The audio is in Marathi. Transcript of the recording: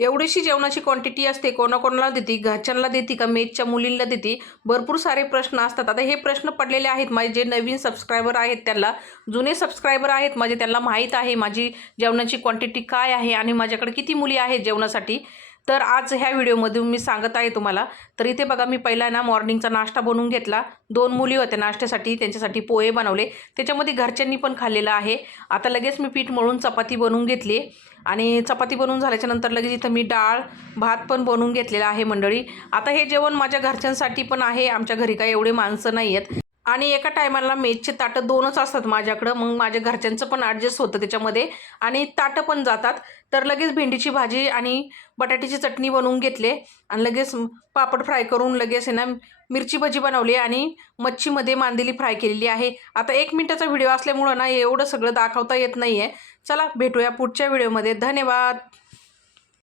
एवढीशी जेवणाची क्वांटिटी असते, कोणाकोणाला देती, घरच्यांना देती का मेसच्या मुलींना देती? भरपूर सारे प्रश्न असतात. आता हे प्रश्न पडलेले आहेत माझे जे नवीन सबस्क्रायबर आहेत त्यांना. जुने सबस्क्रायबर आहेत माझे, त्यांना माहीत आहे माझी जेवणाची क्वांटिटी काय आहे आणि माझ्याकडे किती मुली आहेत जेवणासाठी. तर आज ह्या व्हिडिओमध्ये मी सांगत आहे तुम्हाला. तर इथे बघा, मी पहिला ना मॉर्निंगचा नाश्ता बनवून घेतला. 2 मुली होत्या नाश्त्यासाठी, त्यांच्यासाठी पोहे बनवले. त्याच्यामध्ये घरच्यांनी पण खाल्लेलं आहे. आता लगेच मी पीठ मळून चपाती बनवून घेतली आणि चपाती बनवून झाल्याच्या नंतर लगेच इथं मी डाळ भात पण बनवून घेतलेला आहे मंडळी. आता हे जेवण माझ्या घरच्यांसाठी पण आहे. आमच्या घरी काही एवढे माणसं नाही आहेत आणि एका टायमाला मेसचे ताटं 2च असतात माझ्याकडं. मग माझ्या घरच्यांचं पण ॲडजस्ट होतं त्याच्यामध्ये आणि ताटं पण जातात. तर लगेच भेंडीची भाजी आणि बटाट्याची चटणी बनवून घेतले आणि लगेच पापड फ्राय करून लगेच आहे ना मिरची भजी बनवली आणि मच्छीमध्ये मांदेली फ्राय केलेली आहे. आता 1 मिनिटाचा व्हिडिओ असल्यामुळं ना एवढं सगळं दाखवता येत नाही आहे. चला भेटूया पुढच्या व्हिडिओमध्ये. धन्यवाद.